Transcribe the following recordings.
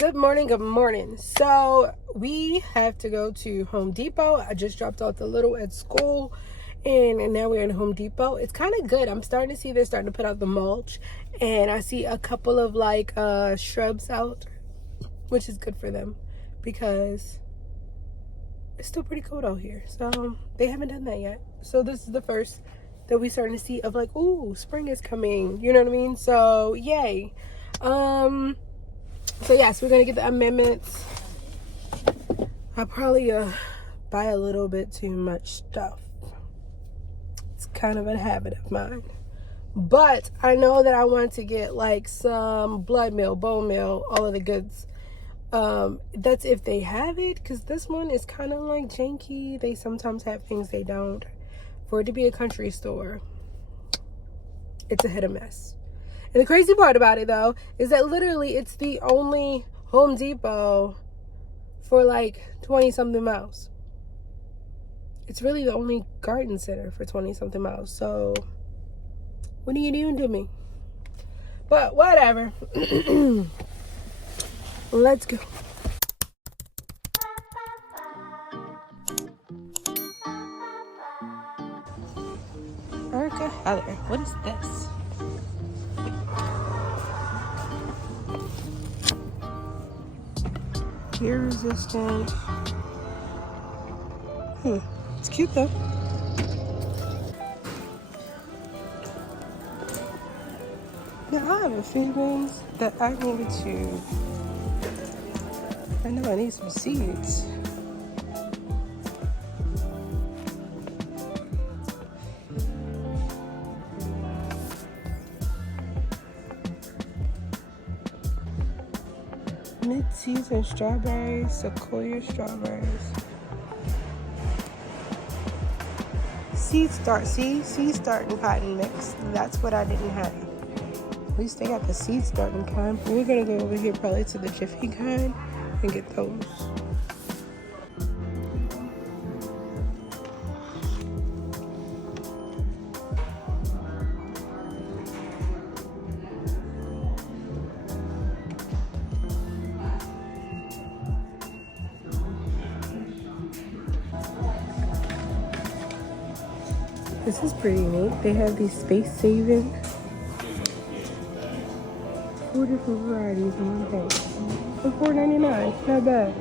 Good morning, good morning. So we have to go to Home Depot. I just dropped off the little at school and now we're in Home Depot. It's kind of good. I'm starting to see they're starting to put out the mulch, and I see a couple of like shrubs out, which is good for them because it's still pretty cold out here. So they haven't done that yet. So this is the first that we starting to see of like, ooh, spring is coming. You know what I mean? So yay. So yes, we're gonna get the amendments. I'll probably buy a little bit too much stuff. It's kind of a habit of mine. But I know that I want to get like some blood meal, bone meal, all of the goods. That's if they have it, because this one is kind of like janky. They sometimes have things they don't. For it to be a country store, it's a hit or miss. And the crazy part about it, though, is that literally it's the only Home Depot for like 20-something miles. It's really the only garden center for 20-something miles. So, what are you doing to me? But whatever. Let's go. Erica Heather, what is this? Tear resistant. It's cute though. Now I have a few things that I needed to. I know I need some seeds. Mid-season strawberries, sequoia strawberries. Seed starting cotton mix. That's what I didn't have. At least they got the seed starting kind. We're gonna go over here probably to the Jiffy kind and get those. This is pretty neat. They have these space-saving 4 different varieties in one thing. For $4.99, not bad.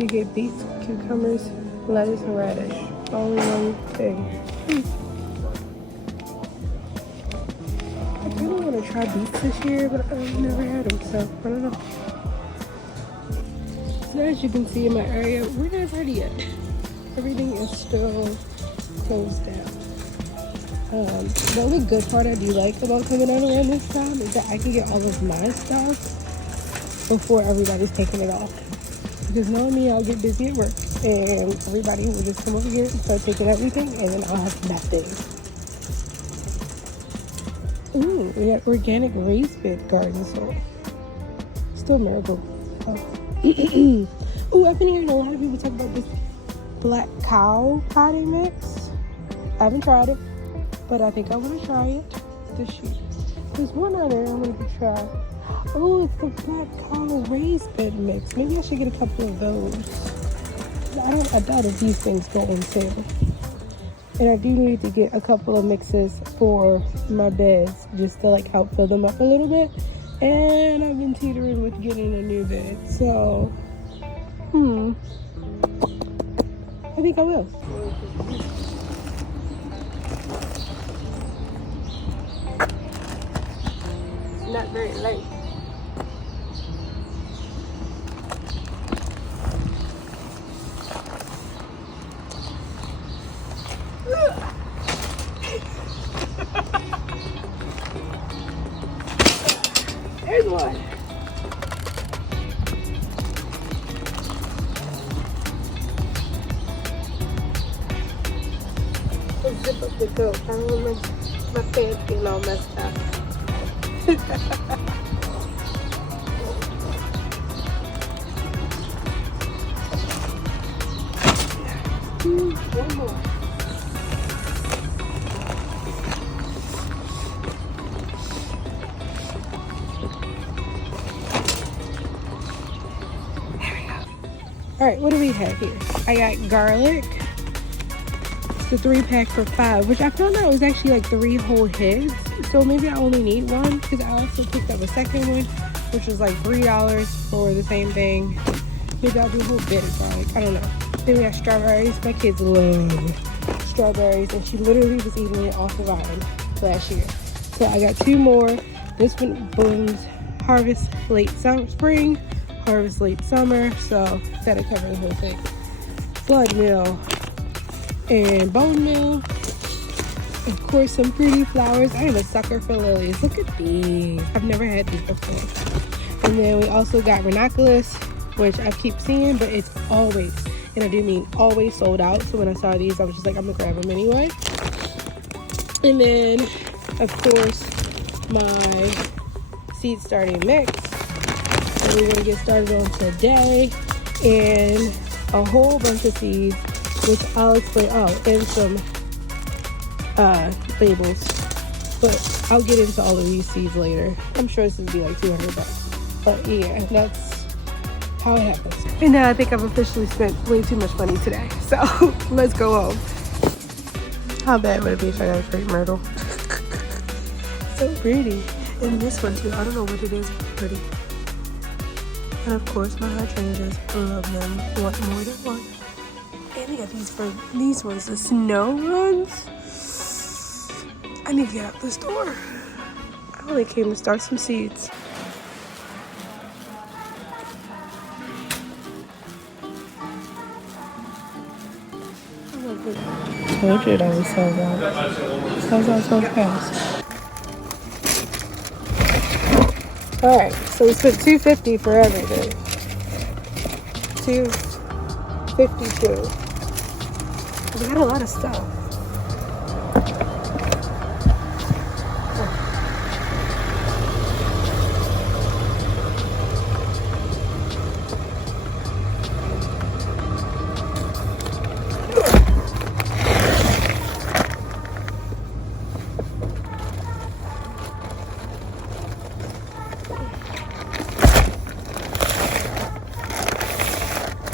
You get beets, cucumbers, lettuce, and radish, all in one thing. I kind of want to try beets this year, but I've never had them, so I don't know. So as you can see in my area, we're not ready yet. Everything is still closed down. The only good part I do like about coming out around this time is that I can get all of my stuff before everybody's taking it off. Because knowing me, I'll get busy at work and everybody will just come over here and start taking everything, and then I'll have nothing. Ooh, we got organic raised bed garden soil. Still miracle. Ooh, I've been hearing a lot of people talk about this black cow potting mix. I haven't tried it, but I think I want to try it this year. There's one other I want to try. Oh, it's the black cow raised bed mix. Maybe I should get a couple of those. I doubt if these things go on sale. And I do need to get a couple of mixes for my beds just to like help fill them up a little bit. And I've been teetering with getting a new bed. So, I think I will. Not very late. There's one. Let's zip up the goat. I don't want my pants getting all messed up. One more. All right, what do we have here? I got garlic. It's the 3-pack for $5, which I found out was actually like 3 whole heads. So maybe I only need one, because I also picked up a second one, which was like $3 for the same thing. Maybe I'll do a whole bit of garlic. I don't know. Then we got strawberries. My kids love strawberries, and she literally was eating it off the vine last year. So I got 2 more. This one blooms harvest late summer, spring, harvest late summer. So that'll cover the whole thing. Blood meal and bone meal. Of course, some pretty flowers. I am a sucker for lilies. Look at these. I've never had these before. And then we also got ranunculus, which I keep seeing, but it's always, and I do mean always, sold out. So when I saw these, I was just like, I'm gonna grab them anyway. And then, of course, my seed starting mix that we're gonna get started on today, and a whole bunch of seeds, which I'll explain. Oh, and some labels, but I'll get into all of these seeds later. I'm sure this would be like $200, but yeah, that's how it happens. And now I think I've officially spent way too much money today, so let's go home. How bad would it be if I got a crepe myrtle? So pretty. And this one too, I don't know what it is, but pretty. And of course my hydrangeas, love them, want more than one. And they got these ones, the snow ones. I need to get out the store. I only came to start some seeds. Told you it always sells out. Sells out so fast. Alright, so we spent $2.50 for everything. $2.52. We got a lot of stuff.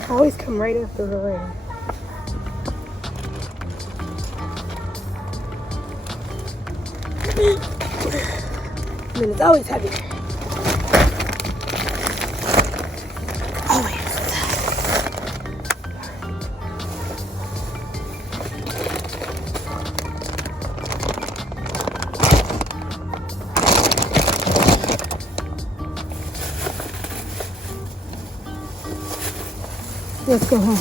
I always come right after the rain. And it's always heavy. Always. Let's go home.